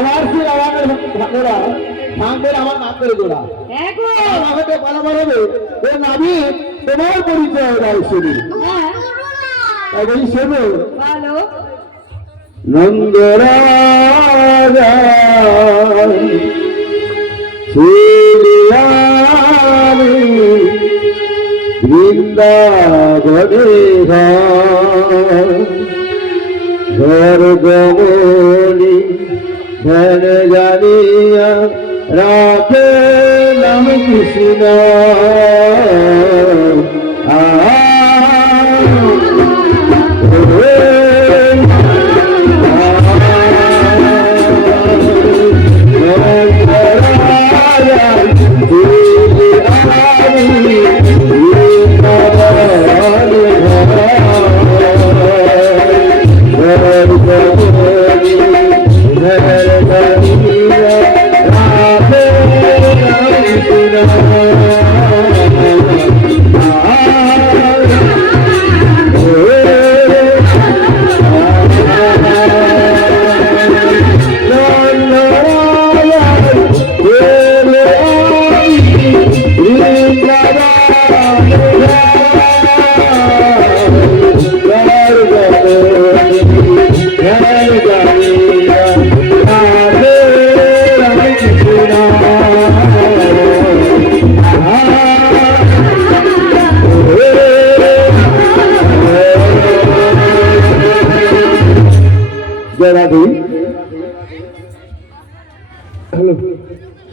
আমার শ্রী রামায়ণের ভক্তরা সাঙ্গের আমার নাম করে গোড়া আমাকে পালা বাড়াবে ও নামি তোমার পরিচয় দেয় শুনি তাই বলি শোনো নন্দরাজা ছিলিয়ামি বৃন্দাবনে ঘর গমনি ধ্যান জানিয়া রাখে নাম কৃষ্ণ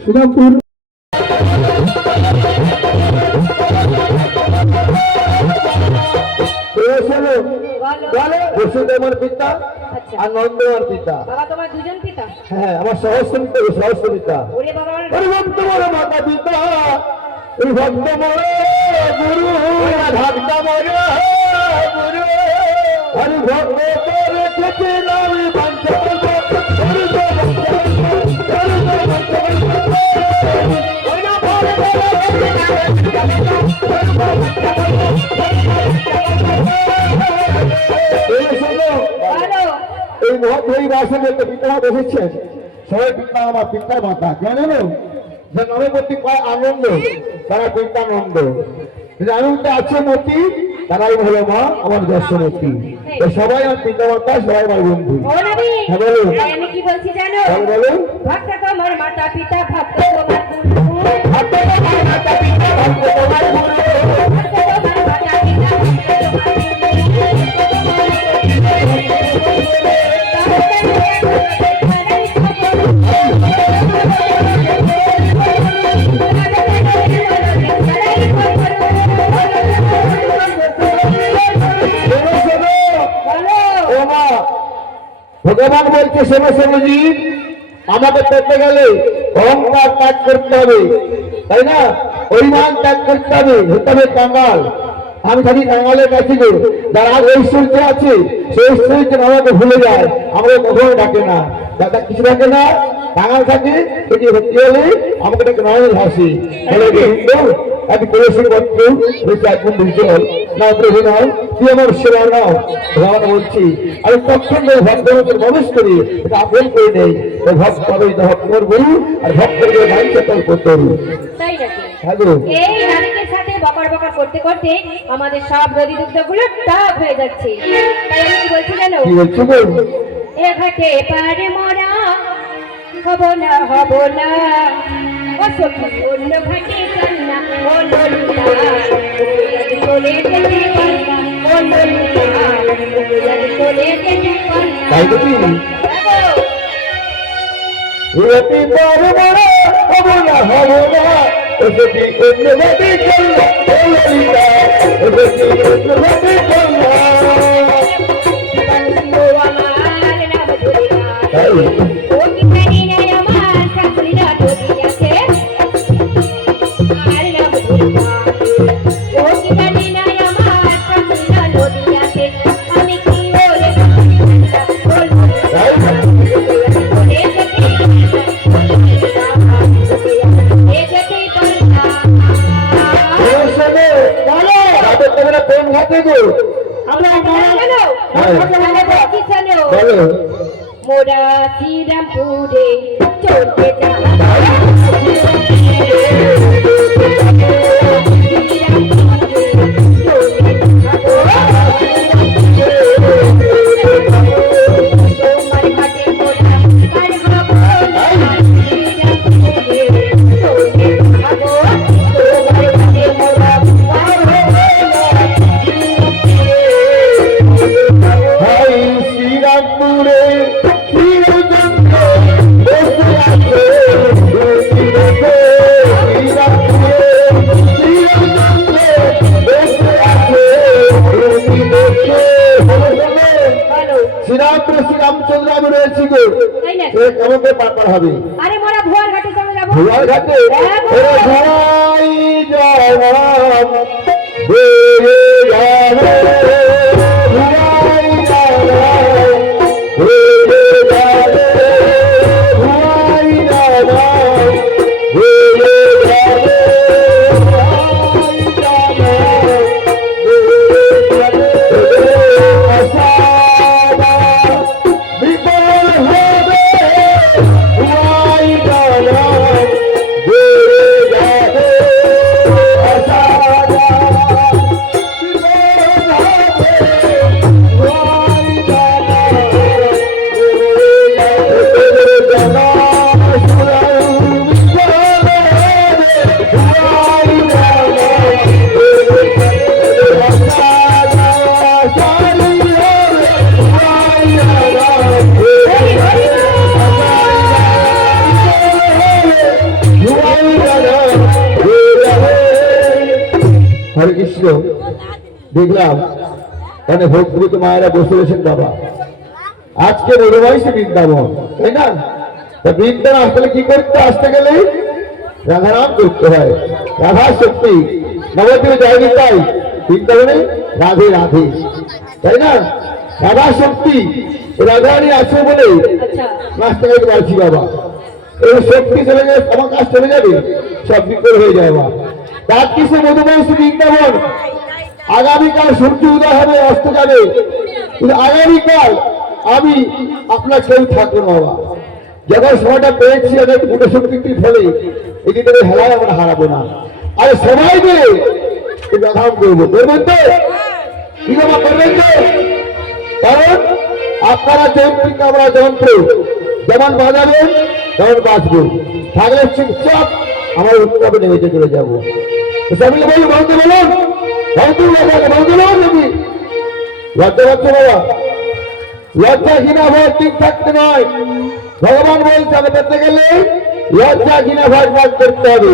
সুদাপুর বসুদেবর পিতা আর নন্দর পিতা হ্যাঁ আমার সহস্র পিতা মাতা পিতা এই ভক্ত মর গুরু ভক্ত মর গুরু হরি ভক্ত রেখেছে নামে এই মহাপ্রভু বাসনে পিতা বসেছেন সবাই পিতা আমার পিতা মাতা কেন যে নামে প্রতি পায় আনন্দ তারা পিতানন্দ আনন্দ আছে মূর্তি তারাই হলো মা আমার দর্শনমূর্তি সবাই আমার পিতা মাতা সবাই আমার বন্ধু হ্যাঁ বলুন কি বলছি জানো বলুন ভক্ত তোমার মাতা পিতা ভক্ত তোমার ভক্ত তোমার মাতা পিতা ভক্ত তোমার গুরু ভক্ত তোমার মাতা পিতা ভগবান বলছে শোনো শোনোজি আমাকে করতে গেলে অহংকার ত্যাগ করতে হবে তাই না অভিমান ত্যাগ করতে হবে হতে হবে কাঙ্গাল আমি খালি কাঙ্গালের কাছে যারা ঐশ্বর্য আছে সেই ঐশ্বর্য আমাকে ভুলে যায় আমাকে কখনো ডাকে না দাদা কিছু ডাকে না কাঙ্গাল থাকে সেটি ভর্তি হলে আমাকে ডাকে নয় হাসি বলে হিন্দু আমি করেছি বন্ধু একদম বিজল না প্রভু নাও তুই আমার সেবা নাও ভগবান বলছি আমি কখন ভক্তকে প্রবেশ করি এটা আপন করে নেই ওই ভক্ত ভক্তর বলি আর ভক্তকে ভাইকে তোর করতে তাই নাকি এই নারীদের সাথে বকর বকর করতে করতে আমাদের সব নদী দুগ্ধগুলো টপ হয়ে যাচ্ছে তাই আমি কি বলছি জানো কি বলছো বল এ ঘাটে পারে মোরা হব না ও সখী অন্য ঘাটে কান্না ও ললিতা চলে যেতে পান্না ও ললিতা চলে যেতে পান্না তাই তো কি রতি পারে মোরা হব না ও সখী অন্য ঘাটে কান্না ও ললিতা ও সখী অন্য ঘাটে কান্না বন্ধু আমার নাম ধরিয়া তাই ও কি জানি না আমার শাশুড়িরা ধরি আছে আর নাম ধরিয়া ও কি জানি না আমার শাশুড়িরা ধরি আছে আমি কি ওরে প্রেম ঘাটে গো আমরা বলো মোরা শ্রীরামপুরে চলতে যাব শ্রীরামচন্দ্র আমি রয়েছি গো তাই না? কেমন করে পার হবে? আরে মোরা ভুয়ার ঘাটে চলে যাবো ভুয়ার ঘাটে হ্যাঁ, ওরে ভুয়াই জবাব বেরে যাবে ভুয়াই জবাব বেরে যাবে ভুয়াই জবাব বেরে যাবে ভুয়াই জবাব বেরে যাবে আশা বিপদ হবে ভুয়াই জবাব বেরে যাবে আশা হরে কৃষ্ণ দেখলাম এখানে ভক্ত মায়েরা বসে রয়েছেন বাবা আজকে বড়বাইছে বৃন্দাবন তাই না তা বৃন্দাবন আসলে কি করতে আসতে গেলে রাধারাম করতে হয় রাধা শক্তি নবদ্বীপে যায়নি তাই বৃন্দাবনে রাধে রাধে তাই না রাধা শক্তি রাধারানী আছে বলে আচ্ছা নাচতে গাইতে পারছি বাবা এই শক্তি চলে গেলে আমার কাজ চলে যাবে সব বিকল হয়ে যায় বাবা রাত কিসে মধুময়ী বৃন্দাবন আগামীকাল সূর্য উদয় হবে অস্ত যাবে কিন্তু আগামীকাল আমি আপনার কেউ থাকবো না বাবা যখন সময়টা পেয়েছি অনেক গুণ শক্তির ফলে এদিকে হেলায় আমরা হারাবো না আরে সবাই মিলে রাধাম করবো করবেন তো কি বাবা করবেন তো কারণ আপনারা যন্ত্রিক আমরা যন্ত্র যেমন বাজাবেন তেমন বাঁচবো থাকলে চুপচাপ আমার উৎসবে নেমে চলে যাবো বলি বলতে বলুন বলতে বলুন নাকি লজ্জা পাচ্ছে বাবা লজ্জা ঘৃণা ভয় ঠিক থাকতে নয় ভগবান বলছে আমি করতে গেলে লজ্জা ঘৃণা ভয় ত্যাগ করতে হবে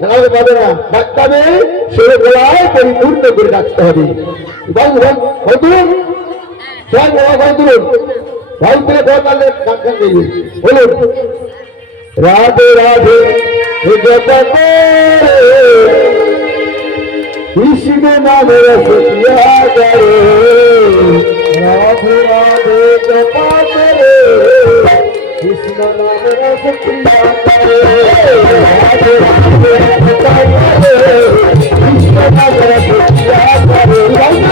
তাহলে পাবে না ডাকতে হবে সেরে গোলায় পরিপূর্ণ করে ডাকতে হবে বলুন চল বাবা বলুন ভাই তুলে বললে ডাক্তার দেবে বলুন রাধে রাধে কৃষ্ণ নামে রসিয়া করে রাধে রাধে জপা করে কৃষ্ণ নামে রসিয়া করে রাধে রাধে জপা করে কৃষ্ণ নামে রসিয়া করে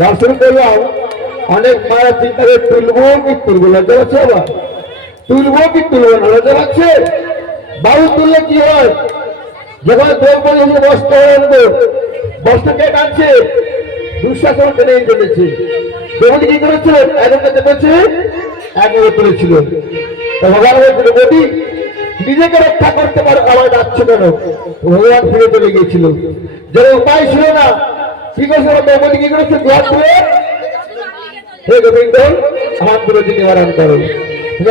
দর্শন করলাম অনেক মায়ের চিন্তা করে তুলবো কি তুলবো লজ্জা পাচ্ছে আবার তুলবো কি তুলবো না লজ্জা পাচ্ছে বাবু তুললে কি হয় যখন দ্রৌপদী এসে বস্ত্র আনবো বস্ত্র কে টানছে দুঃশাসন টেনে চলেছে দ্রৌপদী কি করেছিল একজনকে চেপেছে একজনকে তুলেছিল ভগবান দ্রৌপদী নিজেকে রক্ষা করতে পারো আমার যাচ্ছে কেন ভগবান ফিরে চলে গিয়েছিল যে উপায় ছিল না কি করেছিল দ্রৌপদী কি করেছে দুহাত ধরে হে গোবিন্দ আমার বিরোধী নিবারণ করো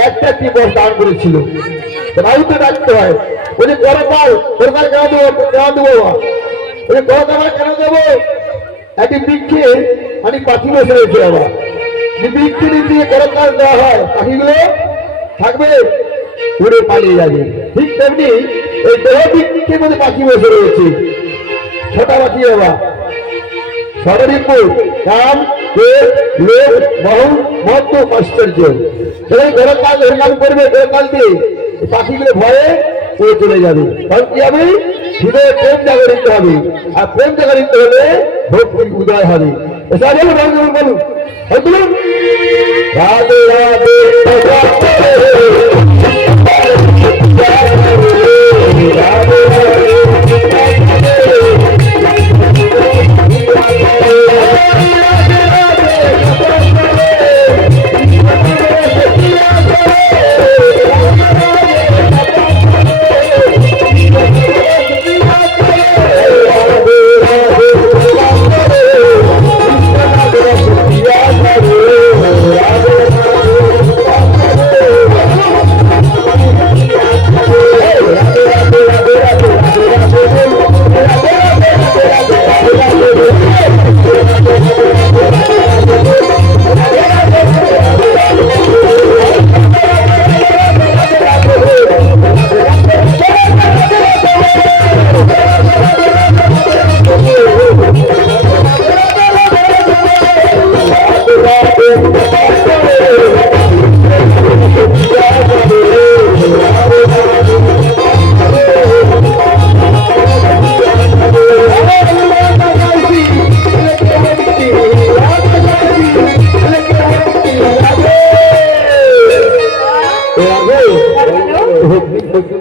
একটা কি বস দান করেছিল বায়ুতে ডাকতে হয় বলে করতাল সরকার কেন দেবো বলে করতাল কেন দেবো একটি বৃক্ষে আমি পাখি বসে রয়েছে বাবা যে বৃক্ষে দিয়ে করতাল দেওয়া হয় পাখিগুলো থাকবে উড়ে পালিয়ে যাবে ঠিক তেমনি এই দেহ বৃক্ষের মধ্যে পাখি বসে রয়েছে ছোটা পাখি বাবা সরদীপুর রাম দেব লোক বহু মত আশ্চর্য। যখন ঘরের কাজ হরিনাম করবে ঘরের কাজ দিয়ে পাখিগুলো ভয়ে পড়ে চলে যাবে। তখন কি হবে? হৃদয়ে প্রেম জাগরিত হবে, আর প্রেম জাগরিত হলে ভক্তি উদয় হবে। এসব বলুন বলুন বলুন বলুন রাধে রাধে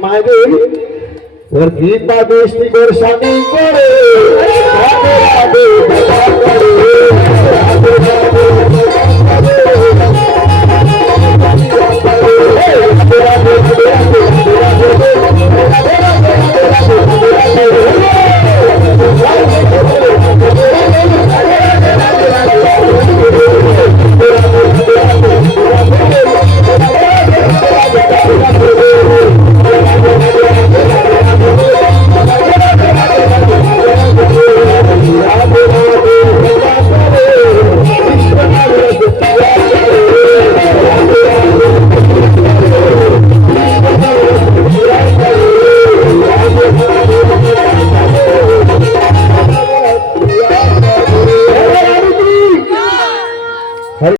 মায়েদের ওর কৃপা দৃষ্টি করে শান্তি করে রাধে রাধে